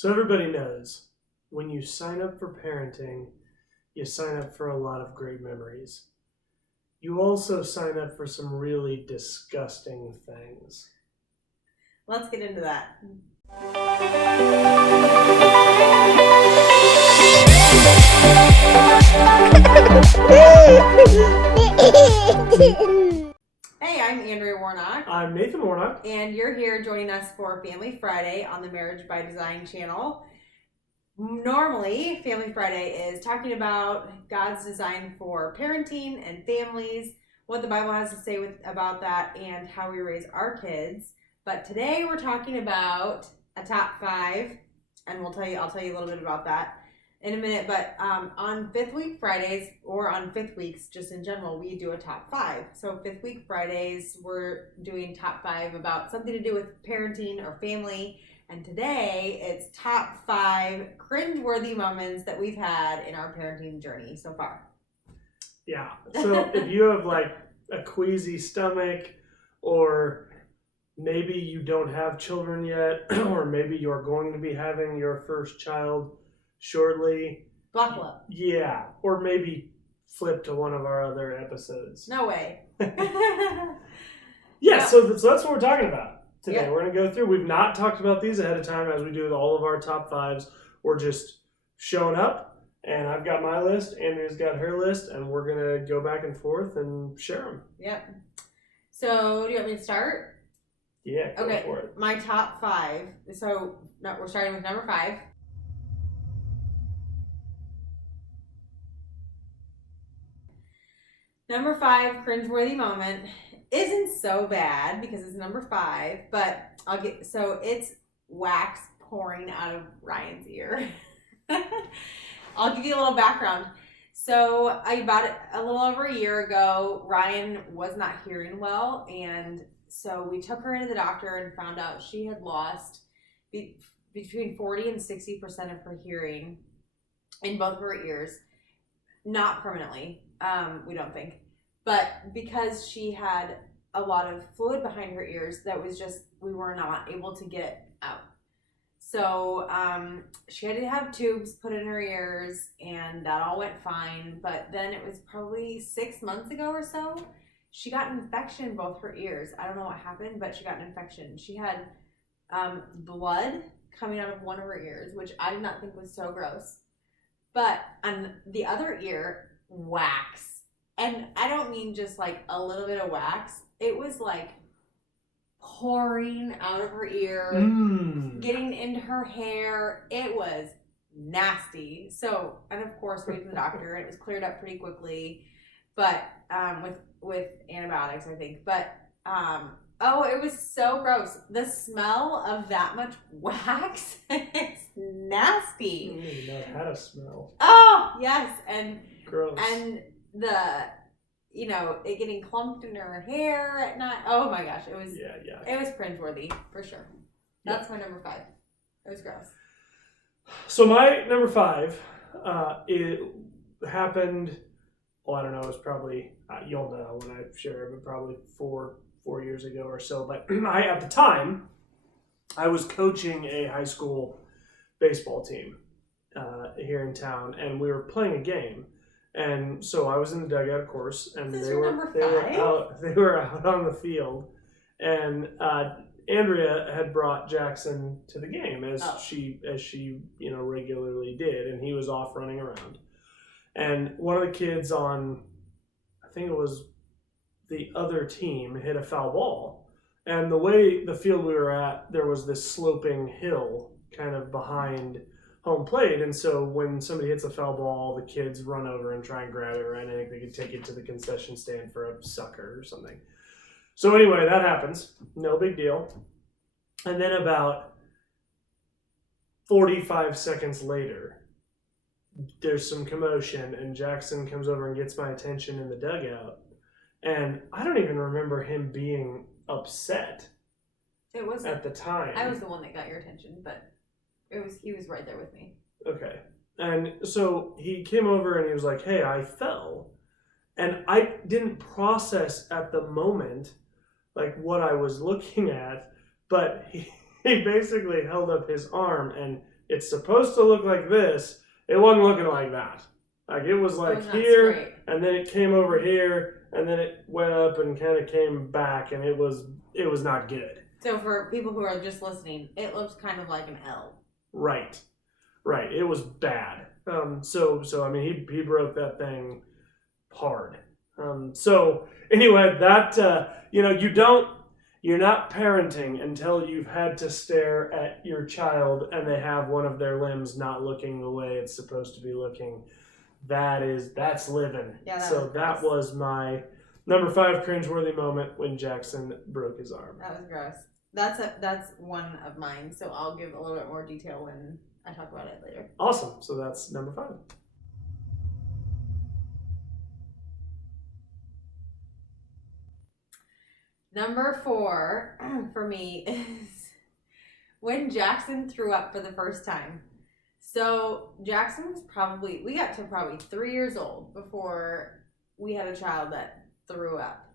So everybody knows when you sign up for parenting, you sign up for a lot of great memories. You also sign up for some really disgusting things. Let's get into that. Hey, I'm Andrea Warnock. I'm Nathan Warnock. And you're here joining us for Family Friday on the Marriage by Design channel. Normally, Family Friday is talking about God's design for parenting and families, what the Bible has to say about that, and how we raise our kids. But today we're talking about a top 5, and I'll tell you a little bit about that in a minute. But on Fifth Week Fridays, or on Fifth Weeks, just in general, we do a top 5. So Fifth Week Fridays, we're doing top 5 about something to do with parenting or family. And today, it's top 5 cringe-worthy moments that we've had in our parenting journey so far. Yeah. So if you have like a queasy stomach, or maybe you don't have children yet, or maybe you're going to be having your first child shortly. Buckle up. Yeah. Or maybe flip to one of our other episodes. No way. Yeah, so that's what we're talking about today. Yeah. We're going to go through. We've not talked about these ahead of time as we do with all of our top 5s. We're just showing up, and I've got my list, Andrea's got her list, and we're going to go back and forth and share them. Yep. So, do you want me to start? Yeah, go for it. My top 5. So, we're starting with number 5. Number 5 cringeworthy moment isn't so bad because it's number 5, but it's wax pouring out of Ryan's ear. I'll give you a little background. So about a little over a year ago, Ryan was not hearing well, and so we took her into the doctor and found out she had lost between 40 and 60% of her hearing in both of her ears. Not permanently, we don't think. But because she had a lot of fluid behind her ears, that was just, we were not able to get out. So she had to have tubes put in her ears, and that all went fine. But then it was probably 6 months ago or so, she got an infection in both her ears. I don't know what happened, but she got an infection. She had blood coming out of one of her ears, which I did not think was so gross. But on the other ear, wax. And I don't mean just like a little bit of wax. It was like pouring out of her ear, getting into her hair. It was nasty. So, and of course, we went to the doctor, and it was cleared up pretty quickly, but with antibiotics, I think. But it was so gross. The smell of that much wax is nasty. I don't even know how to smell. Oh, yes. And gross. And it getting clumped in her hair at night. Oh my gosh. It was It was cringeworthy for sure. That's my number 5. It was gross. So my number 5, it happened, I don't know, it was probably, you'll know when I share it, but probably four years ago or so. But at the time, I was coaching a high school baseball team here in town, and we were playing a game. And so I was in the dugout, of course, and they were out on the field, and Andrea had brought Jackson to the game as she regularly did, and he was off running around. And one of the kids on, I think it was the other team, hit a foul ball, and the way the field we were at, there was this sloping hill kind of behind home plate, and so when somebody hits a foul ball, the kids run over and try and grab it, right? I think they could take it to the concession stand for a sucker or something. So anyway, that happens. No big deal. And then about 45 seconds later, there's some commotion, and Jackson comes over and gets my attention in the dugout, and I don't even remember him being upset. It was at the time. I was the one that got your attention, but he was right there with me. Okay. And so he came over and he was like, "Hey, I fell." And I didn't process at the moment like what I was looking at, but he basically held up his arm and it's supposed to look like this. It wasn't looking like that. Like it was like not here, straight. and then it came over here, and then it went up and kind of came back, and it was not good. So for people who are just listening, it looks kind of like an L. Right. It was bad. So I mean, he broke that thing hard. So anyway, that you're not parenting until you've had to stare at your child and they have one of their limbs not looking the way it's supposed to be looking. That's living. Yeah, that was my number 5 cringeworthy moment when Jackson broke his arm. That was gross. That's one of mine. So I'll give a little bit more detail when I talk about it later. Awesome. So that's number 5. Number 4 for me is when Jackson threw up for the first time. So Jackson was we got to probably 3 years old before we had a child that threw up.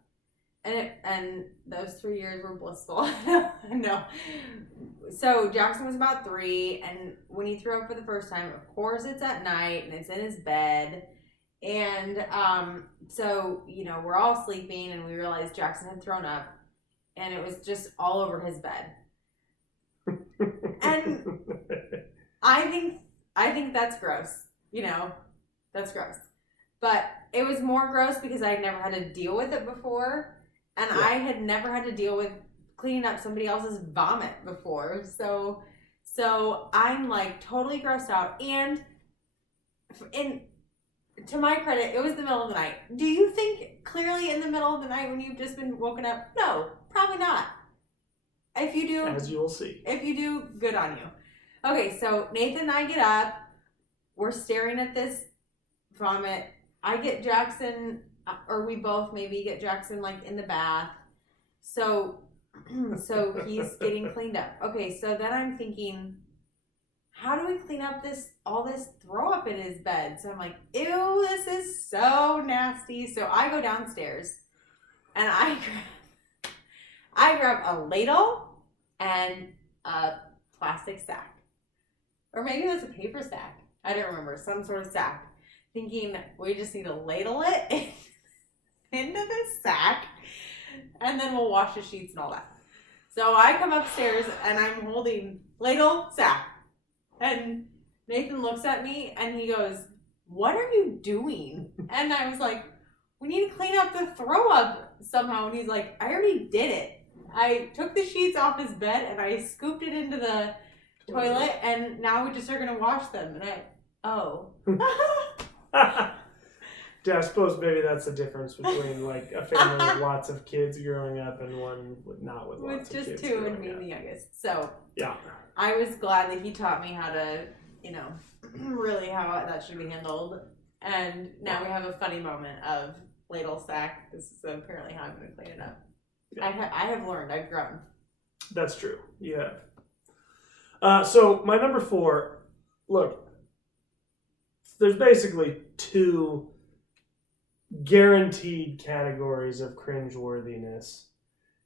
And those 3 years were blissful. No. So Jackson was about 3, and when he threw up for the first time, of course it's at night and it's in his bed. And so, we're all sleeping and we realized Jackson had thrown up and it was just all over his bed. And I think that's gross. That's gross. But it was more gross because I had never had to deal with it before. And I had never had to deal with cleaning up somebody else's vomit before. So I'm like totally grossed out. And to my credit, it was the middle of the night. Do you think clearly in the middle of the night when you've just been woken up? No, probably not. If you do, as you will see. If you do, good on you. Okay, so Nathan and I get up. We're staring at this vomit. I get Jackson, or we both maybe get Jackson like in the bath. So he's getting cleaned up. Okay, so then I'm thinking, how do we clean up all this throw up in his bed? So I'm like, ew, this is so nasty. So I go downstairs and I grab a ladle and a plastic sack. Or maybe it was a paper sack. I don't remember. Some sort of sack. Thinking we just need to ladle it into this sack and then we'll wash the sheets and all that. So I come upstairs and I'm holding ladle, sack. And Nathan looks at me and he goes, "What are you doing?" And I was like, "We need to clean up the throw up somehow." And he's like, "I already did it. I took the sheets off his bed and I scooped it into the toilet and now we just are going to wash them." And Yeah, I suppose maybe that's the difference between like a family with lots of kids growing up and one not with lots of kids. With just 2 and me the youngest. So yeah, I was glad that he taught me how to, really how that should be handled. And now we have a funny moment of ladle sack. This is apparently how I'm going to clean it up. Yeah. I have learned. I've grown. That's true. You have. So my number 4, look, there's basically 2 guaranteed categories of cringeworthiness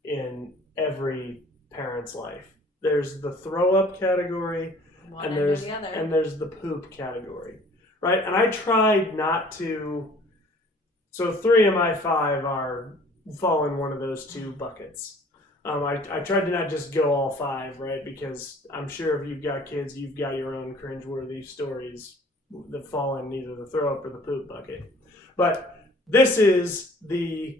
in every parent's life. There's the throw up category and there's the poop category, right? And I tried not to. So 3 of my 5 fall in one of those 2 buckets. I tried to not just go all 5, right? Because I'm sure if you've got kids, you've got your own cringeworthy stories that fall in either the throw up or the poop bucket. But this is the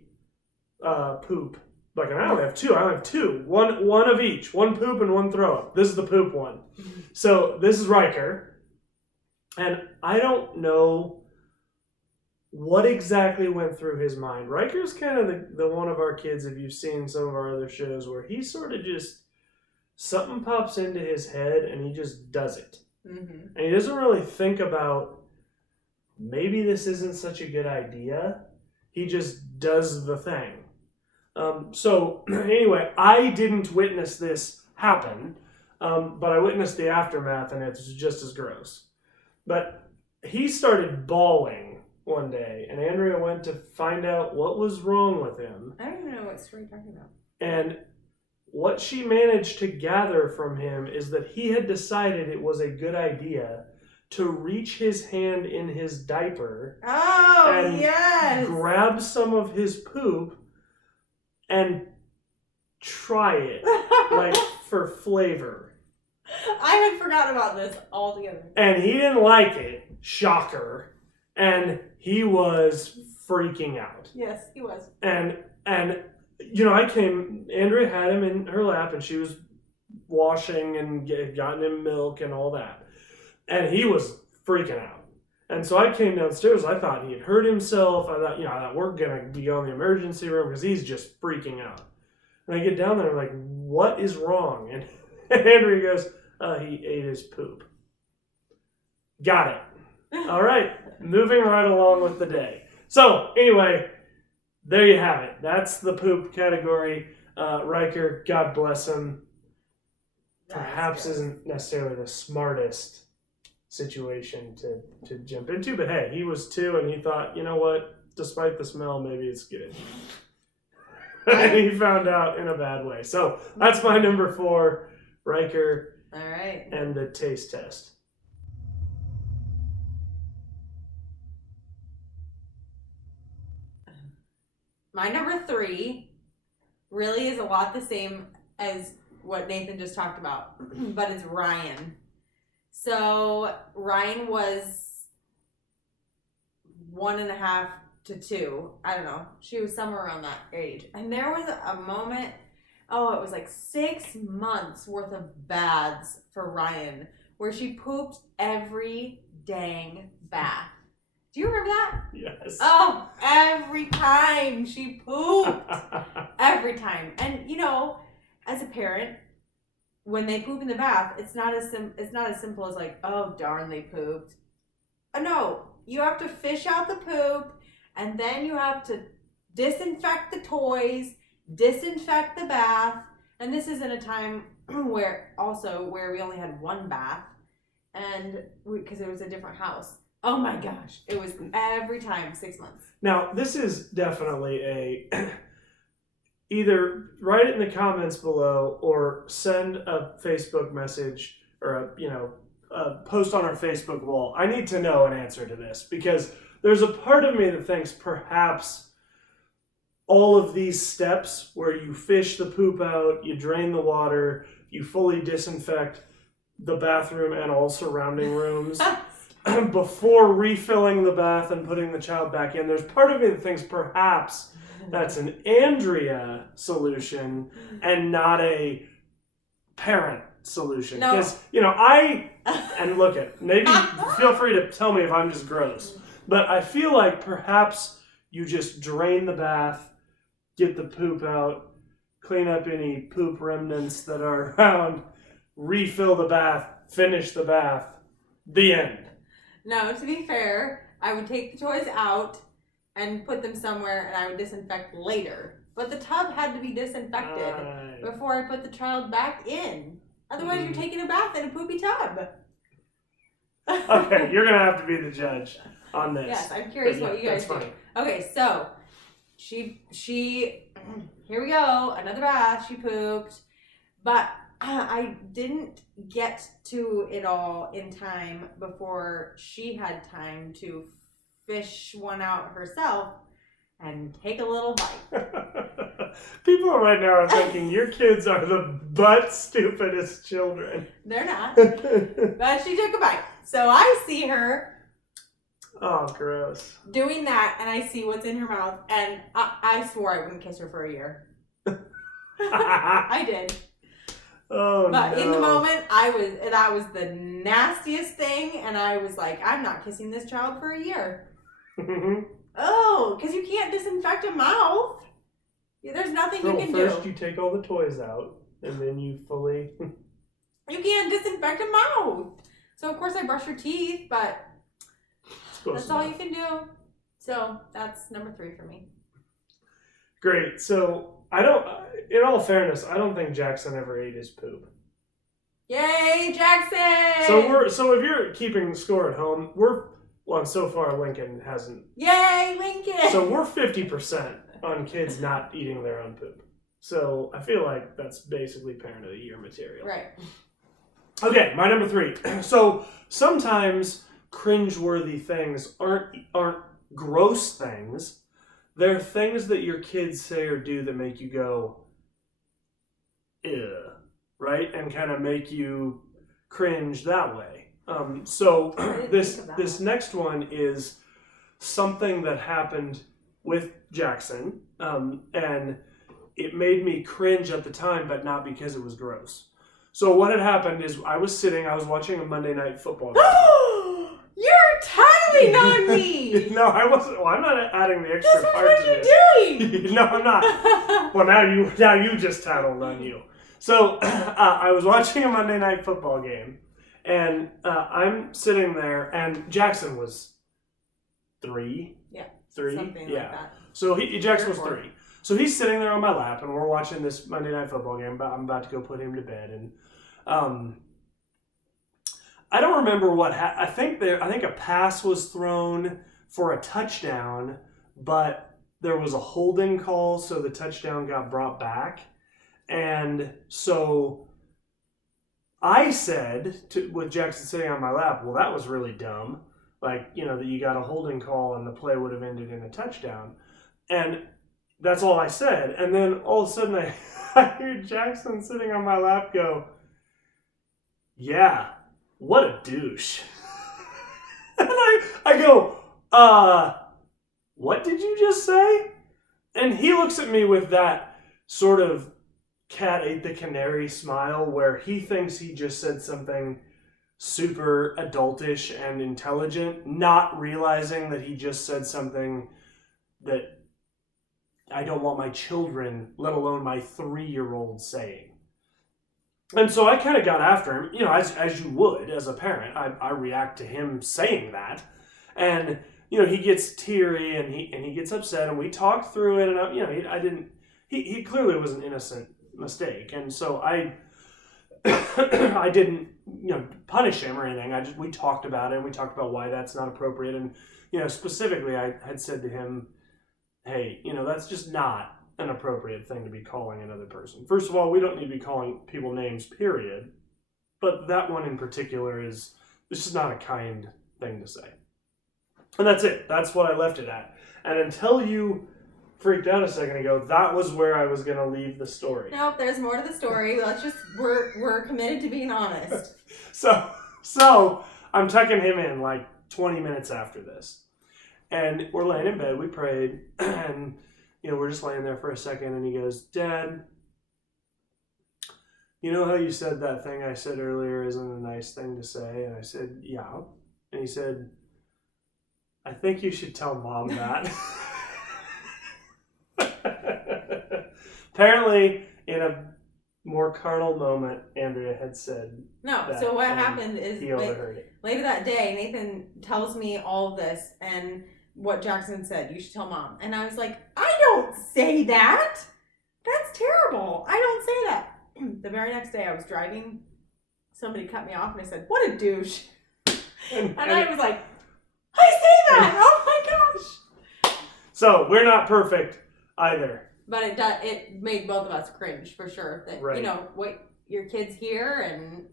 poop bucket. I don't have 2. One of each. 1 poop and 1 throw up. This is the poop one. So this is Riker. And I don't know what exactly went through his mind. Riker's kind of the one of our kids, if you've seen some of our other shows, where he sort of just, something pops into his head and he just does it. Mm-hmm. And he doesn't really think about, maybe this isn't such a good idea. He just does the thing. So anyway, I didn't witness this happen, but I witnessed the aftermath, and it's just as gross. But he started bawling one day, and Andrea went to find out what was wrong with him. I don't even know what story you're talking about. And what she managed to gather from him is that he had decided it was a good idea to reach his hand in his diaper and grab some of his poop and try it, like, for flavor. I had forgotten about this altogether. And he didn't like it. Shocker. And he was freaking out. Yes, he was. And Andrea had him in her lap, and she was washing and gotten him milk and all that. And he was freaking out. And so I came downstairs. I thought he had hurt himself. I thought we're going to be going to the emergency room because he's just freaking out. And I get down there, I'm like, what is wrong? And Andrea goes, he ate his poop. Got it. All right. Moving right along with the day. So, anyway, there you have it. That's the poop category. Riker, God bless him, perhaps isn't necessarily the smartest situation to jump into. But hey, he was 2, and he thought, you know what? Despite the smell, maybe it's good. And he found out in a bad way. So that's my number 4, Riker. All right. And the taste test. My number 3 really is a lot the same as what Nathan just talked about, but it's Ryan. So Ryan was 1.5 to 2. I don't know. She was somewhere around that age. And there was a moment, it was like 6 months worth of baths for Ryan, where she pooped every dang bath. Do you remember that? Yes. Oh, every time she pooped. Every time. And, as a parent, when they poop in the bath, it's not as simple as like, oh, darn, they pooped. No, you have to fish out the poop, and then you have to disinfect the toys, disinfect the bath. And this is in a time where we only had 1 bath, and because it was a different house. Oh my gosh, it was every time 6 months. Now, this is definitely either write it in the comments below or send a Facebook message or a post on our Facebook wall. I need to know an answer to this, because there's a part of me that thinks perhaps all of these steps where you fish the poop out, you drain the water, you fully disinfect the bathroom and all surrounding rooms before refilling the bath and putting the child back in. There's part of me that thinks perhaps that's an Andrea solution and not a parent solution. Because, and look at, maybe feel free to tell me if I'm just gross, but I feel like perhaps you just drain the bath, get the poop out, clean up any poop remnants that are around, refill the bath, finish the bath, the end. No, to be fair, I would take the toys out and put them somewhere, and I would disinfect later. But the tub had to be disinfected before I put the child back in. Otherwise, you're taking a bath in a poopy tub. Okay, you're going to have to be the judge on this. Yes, I'm curious what you guys do. Okay, so she here we go, another bath, she pooped. But I didn't get to it all in time before she had time to fish one out herself and take a little bite. People right now are thinking your kids are the butt stupidest children. They're not. But she took a bite. So I see her. Oh, gross. Doing that, and I see what's in her mouth, and I swore I wouldn't kiss her for a year. I did. Oh, but no. in the moment, that was the nastiest thing, and I was like, I'm not kissing this child for a year. Oh, because you can't disinfect a mouth. There's nothing you can do. First you take all the toys out, and then you fully... You can't disinfect a mouth. So, of course, I brush her teeth, but that's all you can do. So, that's number 3 for me. Great. So, in all fairness, I don't think Jackson ever ate his poop. Yay, Jackson! So if you're keeping score at home, so far Lincoln hasn't. Yay, Lincoln! So we're 50% on kids not eating their own poop. So I feel like that's basically Parent of the Year material. Right. Okay, my number 3. So sometimes cringeworthy things aren't gross things. They're things that your kids say or do that make you go, ew, right? And kind of make you cringe that way. So this next one is something that happened with Jackson, and it made me cringe at the time, but not because it was gross. So what had happened is I was watching a Monday Night Football game. You're tattling on me! No, I wasn't. Well, I'm not adding the extra This is part what to you're this. doing! No, I'm not. Well, now you just tattled on you. So I was watching a Monday Night Football game, and I'm sitting there, and Jackson was 3. Yeah. 3? Something yeah. like that. So Jackson was 3. So he's sitting there on my lap, and we're watching this Monday Night Football game. But I'm about to go put him to bed, and I don't remember what I think a pass was thrown for a touchdown, but there was a holding call, so the touchdown got brought back, and so I said with Jackson sitting on my lap, well, that was really dumb. Like, that you got a holding call and the play would have ended in a touchdown. And that's all I said. And then all of a sudden I hear Jackson sitting on my lap go, yeah, what a douche. And I go, what did you just say? And he looks at me with that sort of cat ate the canary smile where he thinks he just said something super adultish and intelligent, not realizing that he just said something that I don't want my children, let alone my 3-year-old, saying. And so I kind of got after him, as you would as a parent. I react to him saying that, and he gets teary and he gets upset, and we talked through it, and he clearly was an innocent mistake, and so I didn't punish him or anything. We talked about it, and we talked about why that's not appropriate, and specifically I had said to him, hey, that's just not an appropriate thing to be calling another person. First of all, we don't need to be calling people names, period, but that one in particular it's just not a kind thing to say. And that's it. That's what I left it at. And until you freaked out a second ago, that was where I was going to leave the story. Nope, there's more to the story. We're committed to being honest. So I'm tucking him in like 20 minutes after this. And we're laying in bed, we prayed, and we're just laying there for a second, and he goes, Dad, you know how you said that thing I said earlier isn't a nice thing to say? And I said, yeah. And he said, I think you should tell Mom that. Apparently, in a more carnal moment, Andrea had said no. that, so what happened is he overheard it. Later that day, Nathan tells me all of this and what Jackson said. You should tell Mom. And I was like, I don't say that. That's terrible. I don't say that. The very next day, I was driving. Somebody cut me off and I said, what a douche. And I was like, I say that. Oh my gosh. So we're not perfect either. But it made both of us cringe for sure. That right. What your kids hear and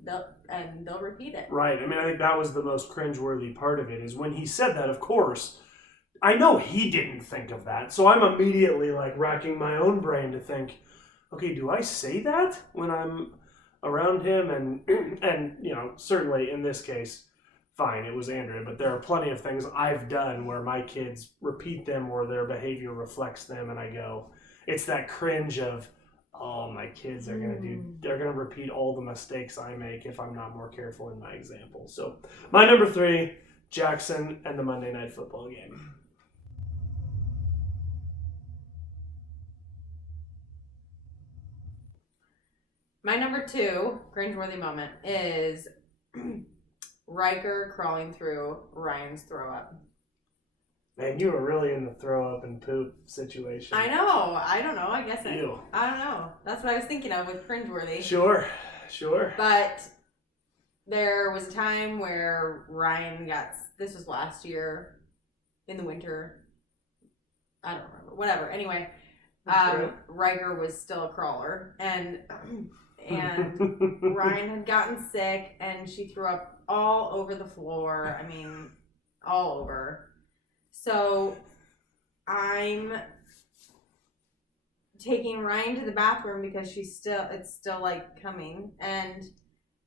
they'll repeat it. Right. I mean, I think that was the most cringeworthy part of it is when he said that. Of course, I know he didn't think of that, so I'm immediately like racking my own brain to think, okay, do I say that when I'm around him? And certainly in this case, fine, it was Andrea, but there are plenty of things I've done where my kids repeat them or their behavior reflects them, and I go, it's that cringe of, oh, my kids are they're gonna repeat all the mistakes I make if I'm not more careful in my example. So my number 3, Jackson and the Monday Night Football game. My number 2 cringeworthy moment is Riker crawling through Ryan's throw up. Man, you were really in the throw up and poop situation. I know. I don't know. I guess I Ew. I don't know. That's what I was thinking of with cringeworthy. Sure. But there was a time where Ryan this was last year in the winter. I don't remember. Whatever. Anyway, Right. Riker was still a crawler, and Ryan had gotten sick, and she threw up all over the floor. I mean, all over. So I'm taking Ryan to the bathroom because it's still like coming, and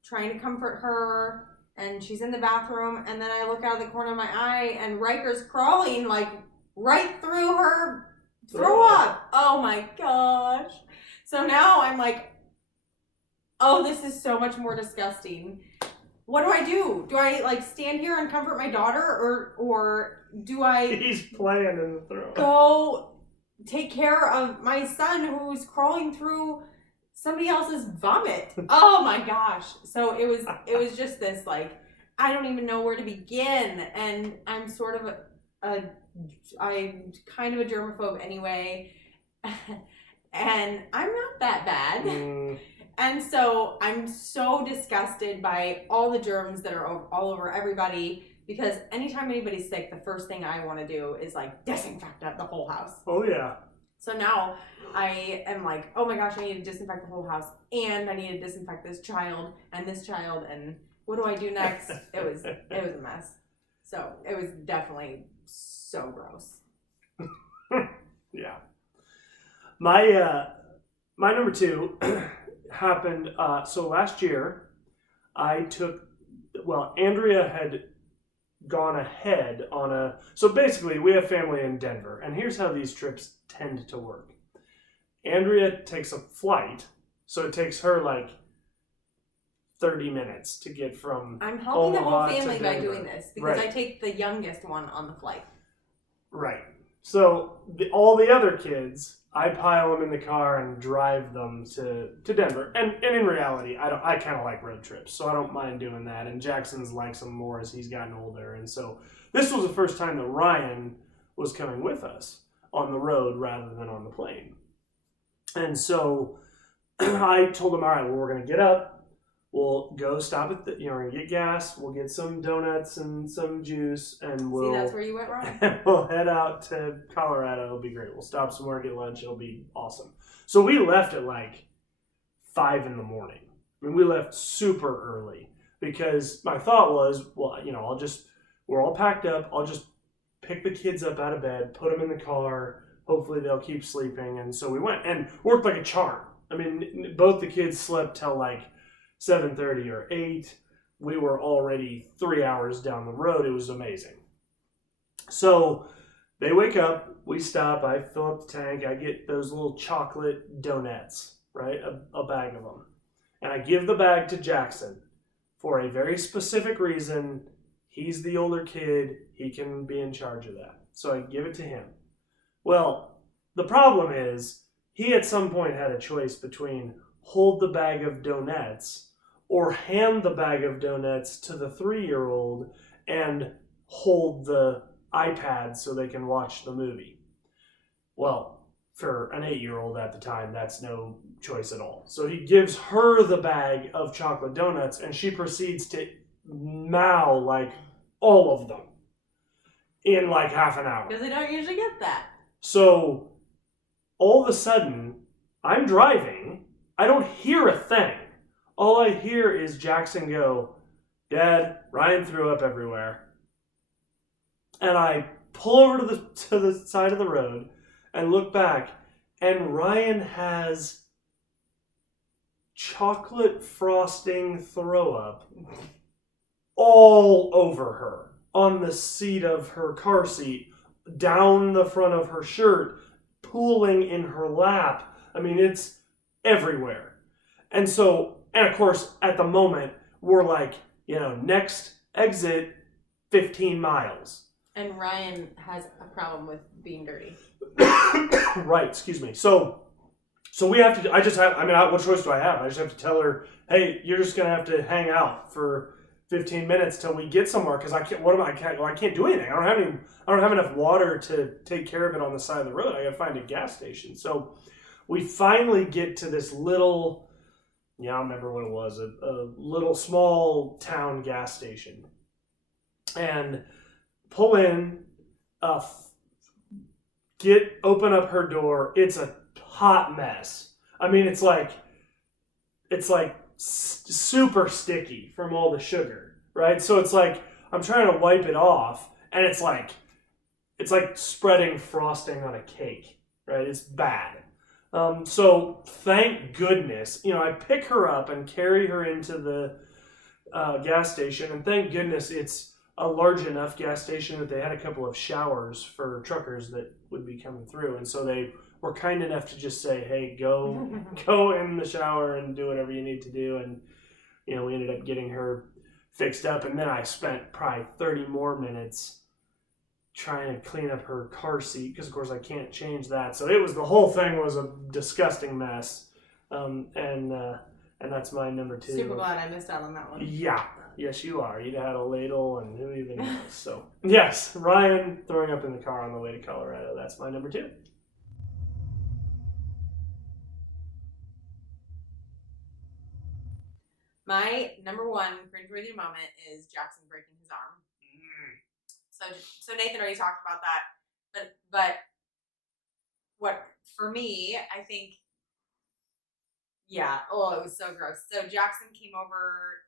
trying to comfort her. And she's in the bathroom, and then I look out of the corner of my eye, and Riker's crawling like right through her throw up. Oh my gosh. So now I'm like, oh, this is so much more disgusting. What do I do? Do I like stand here and comfort my daughter, or do I He's playing in the throw. Go take care of my son who's crawling through somebody else's vomit? Oh my gosh. So it was just this like, I don't even know where to begin, and I'm sort of I'm kind of a germaphobe anyway, and I'm not that bad. And so I'm so disgusted by all the germs that are all over everybody, because anytime anybody's sick, the first thing I want to do is like disinfect the whole house. Oh yeah. So now I am like, oh my gosh, I need to disinfect the whole house, and I need to disinfect this child, and what do I do next? It was a mess. So it was definitely so gross. Yeah. My number 2 happened. So last year, Andrea had gone ahead on so basically we have family in Denver, and here's how these trips tend to work. Andrea takes a flight, so it takes her like 30 minutes to get from I'm helping Omaha the whole family to by Denver. doing this, because Right. I take the youngest one on the flight. Right. So all the other kids, I pile them in the car and drive them to Denver. And in reality, I kind of like road trips, so I don't mind doing that. And Jackson's likes them more as he's gotten older. And so this was the first time that Ryan was coming with us on the road rather than on the plane. And so I told him, all right, well, we're going to get up. We'll go stop at we're going to get gas. We'll get some donuts and some juice, and See, that's where you went wrong. we'll head out to Colorado. It'll be great. We'll stop somewhere, get lunch. It'll be awesome. So we left at like 5 a.m. I mean, we left super early because my thought was, well, we're all packed up. I'll just pick the kids up out of bed, put them in the car. Hopefully they'll keep sleeping. And so we went, and worked like a charm. I mean, both the kids slept till like 7:30 or 8. We were already 3 hours down the road. It was amazing. So they wake up, we stop, I fill up the tank, I get those little chocolate donuts, right? A bag of them. And I give the bag to Jackson for a very specific reason. He's the older kid, he can be in charge of that. So I give it to him. Well, the problem is, he at some point had a choice between hold the bag of donuts or hand the bag of donuts to the 3-year-old and hold the iPad so they can watch the movie. Well, for an 8-year-old at the time, that's no choice at all. So he gives her the bag of chocolate donuts, and she proceeds to mow like all of them in like half an hour. Because they don't usually get that. So all of a sudden, I'm driving, I don't hear a thing. All I hear is Jackson go, "Dad, Ryan threw up everywhere." And I pull over to the side of the road and look back, and Ryan has chocolate frosting throw up all over her, on the seat of her car seat, down the front of her shirt, pooling in her lap. I mean, it's everywhere. And of course, at the moment, we're like, next exit, 15 miles. And Ryan has a problem with being dirty. Right, excuse me. So we have to, what choice do I have? I just have to tell her, hey, you're just going to have to hang out for 15 minutes till we get somewhere, because I can't do anything. I don't have enough water to take care of it on the side of the road. I got to find a gas station. So we finally get to this little, I don't remember what it was, a little small town gas station. And pull in, open up her door. It's a hot mess. I mean, it's like super sticky from all the sugar, right? So it's like I'm trying to wipe it off, and it's like spreading frosting on a cake, right? It's bad. So thank goodness, I pick her up and carry her into the gas station, and thank goodness it's a large enough gas station that they had a couple of showers for truckers that would be coming through, and so they were kind enough to just say, "Hey, go in the shower and do whatever you need to do." And we ended up getting her fixed up, and then I spent probably 30 more minutes trying to clean up her car seat because, of course, I can't change that. So the whole thing was a disgusting mess, and that's my number 2. Super glad I missed out on that one. Yeah. Yes, you are. You'd had a ladle, and who even knows? So, yes, Ryan throwing up in the car on the way to Colorado. That's my number 2. My number 1 cringeworthy moment is Jackson breaking his arm. So Nathan already talked about that, but what for me, I think, yeah. Oh, it was so gross. So Jackson came over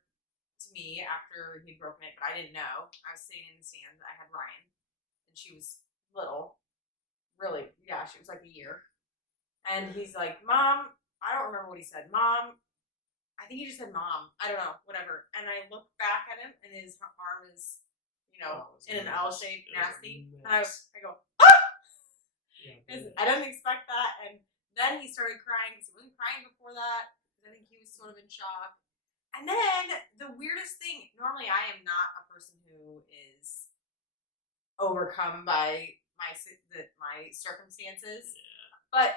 to me after he'd broken it, but I didn't know. I was sitting in the stands. I had Ryan, and she was little, really. Yeah, she was like a year. And he's like, "Mom," I don't remember what he said. "Mom," I think he just said "Mom." I don't know, whatever. And I look back at him, and his arm is, in an L shape, nasty. And I go, "Ah!" Yeah, I didn't expect that. And then he started crying because he wasn't crying before that. I think he was sort of in shock. And then the weirdest thing, normally I am not a person who is overcome by my circumstances, but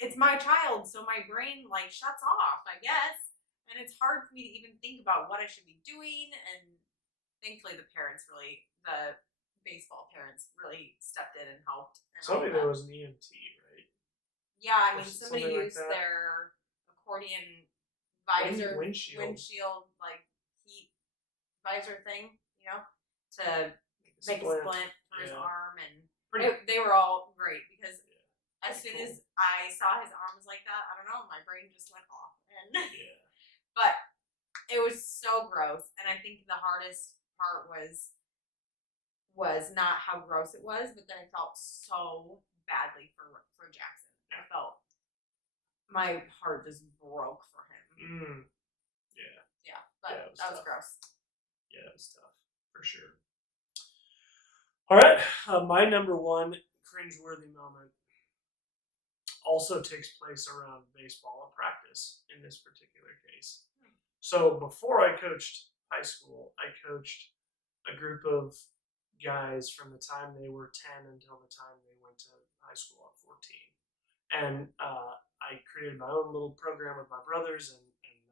it's my child, so my brain shuts off, I guess, and it's hard for me to even think about what I should be doing. And thankfully, the baseball parents really stepped in and helped. Somebody there was an EMT, right? Yeah, I mean, somebody used their accordion visor, windshield heat visor thing, to make a splint for his arm, and they were all great because as soon as I saw his arm was like that, I don't know, my brain just went off, but it was so gross, and I think the hardest part was not how gross it was, but then I felt so badly for Jackson. I felt my heart just broke for him. Yeah, but that was gross. Yeah, it was tough for sure. All right, my number 1 cringeworthy moment also takes place around baseball and practice in this particular case. So before I coached high school, I coached a group of guys from the time they were 10 until the time they went to high school at 14. And I created my own little program with my brothers, and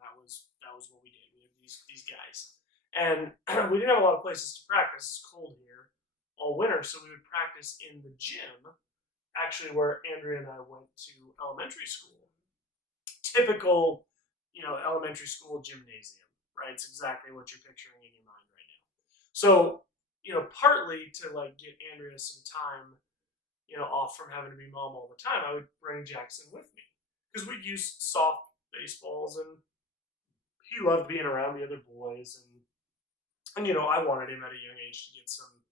that was what we did. We had these guys. And we didn't have a lot of places to practice. It's cold here all winter, so we would practice in the gym, actually where Andrea and I went to elementary school. Typical, elementary school gymnasium, right? It's exactly what you're picturing in your mind right now. So, partly to get Andrea some time, off from having to be mom all the time, I would bring Jackson with me because we'd use soft baseballs, and he loved being around the other boys, and I wanted him at a young age to get some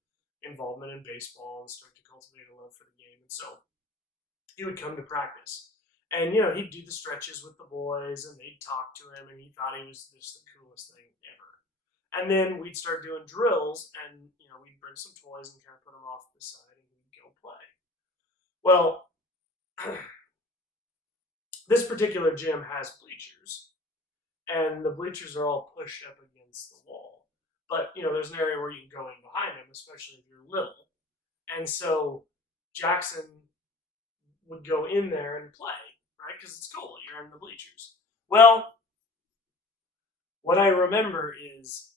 involvement in baseball and start to cultivate a love for the game. And so he would come to practice, and he'd do the stretches with the boys, and they'd talk to him, and he thought he was just the coolest thing ever. And then we'd start doing drills, and we'd bring some toys and kind of put them off to the side, and we'd go play. Well, this particular gym has bleachers, and the bleachers are all pushed up against the wall. But there's an area where you can go in behind them, especially if you're little. And so Jackson would go in there and play, right? Because it's cool. You're in the bleachers. Well, what I remember is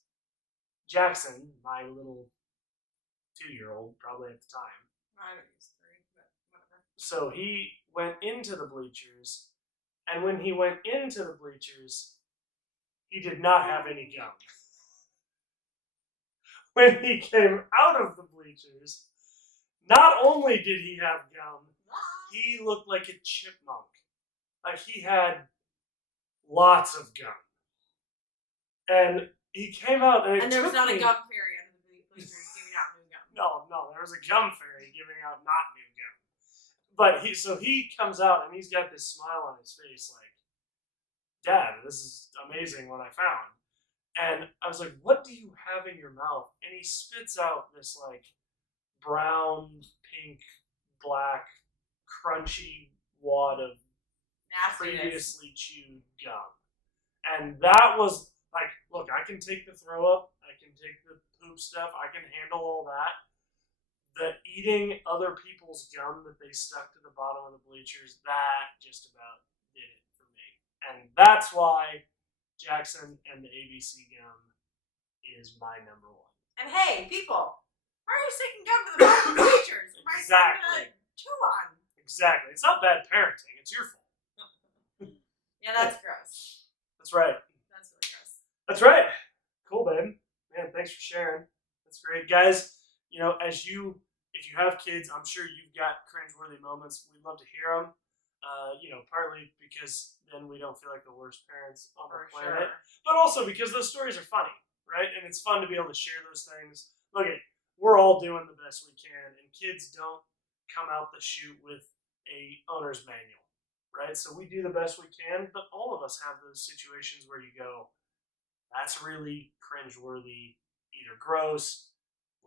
Jackson, my little 2-year-old, probably at the time. I was 3, but whatever. So he went into the bleachers, and when he went into the bleachers, he did not have any gum. When he came out of the bleachers, not only did he have gum, he looked like a chipmunk. Like he had lots of gum. And he came out and there was not a gum fairy under the bleachers giving out new gum. No, there was a gum fairy giving out not new gum. But he comes out and he's got this smile on his face like, Dad, this is amazing what I found. And I was like, what do you have in your mouth? And he spits out this like brown, pink, black, crunchy wad of previously chewed gum. And that was like, look, I can take the throw up, I can take the poop stuff, I can handle all that. The eating other people's gum that they stuck to the bottom of the bleachers, that just about did it for me. And that's why Jackson and the ABC gum is my number one. And hey, people, why are you sticking gum to the bottom of the bleachers? Exactly. Chew on. Exactly. It's not bad parenting. It's your fault. Yeah, that's gross. That's right. That's really gross. That's right. Cool, babe. Man, thanks for sharing. That's great. Guys, if you have kids, I'm sure you've got cringe-worthy moments. We'd love to hear them. Partly because then we don't feel like the worst parents on the planet, but also because those stories are funny, right? And it's fun to be able to share those things. Look, we're all doing the best we can, and kids don't come out the chute with a owner's manual, right? So we do the best we can, but all of us have those situations where you go, that's really cringe-worthy, either gross,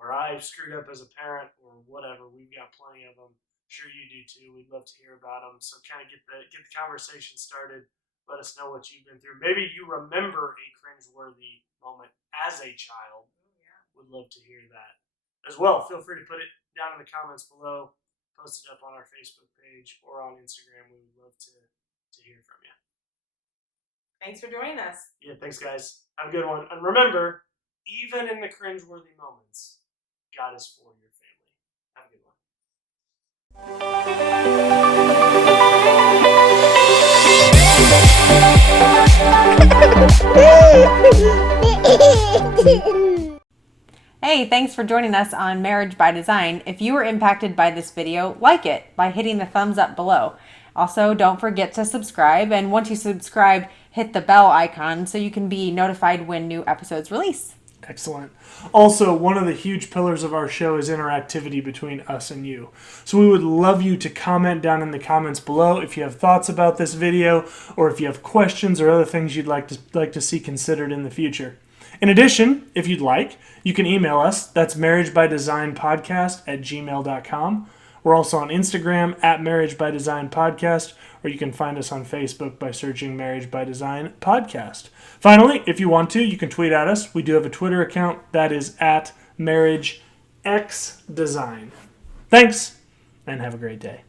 where I screwed up as a parent, or whatever. We've got plenty of them. Sure you do too. We'd love to hear about them. So kind of get the conversation started. Let us know what you've been through. Maybe you remember a cringe-worthy moment as a child. Would love to hear that as well. Feel free to put it down in the comments below. Post it up on our Facebook page or on Instagram. We would love to hear from you. Thanks for joining us. Yeah, thanks guys. Have a good one. And remember, even in the cringe-worthy moments, God is for your family. Have a good one. Hey, thanks for joining us on Marriage by Design. If you were impacted by this video, like it by hitting the thumbs up below. Also, don't forget to subscribe, and once you subscribe, hit the bell icon so you can be notified when new episodes release. Excellent. Also, one of the huge pillars of our show is interactivity between us and you. So we would love you to comment down in the comments below if you have thoughts about this video, or if you have questions or other things you'd like to see considered in the future. In addition, if you'd like, you can email us. That's marriagebydesignpodcast@gmail.com. We're also on Instagram @marriagebydesignpodcast, or you can find us on Facebook by searching Marriage by Design Podcast. Finally, if you want to, you can tweet at us. We do have a Twitter account that is @MarriageXDesign. Thanks, and have a great day.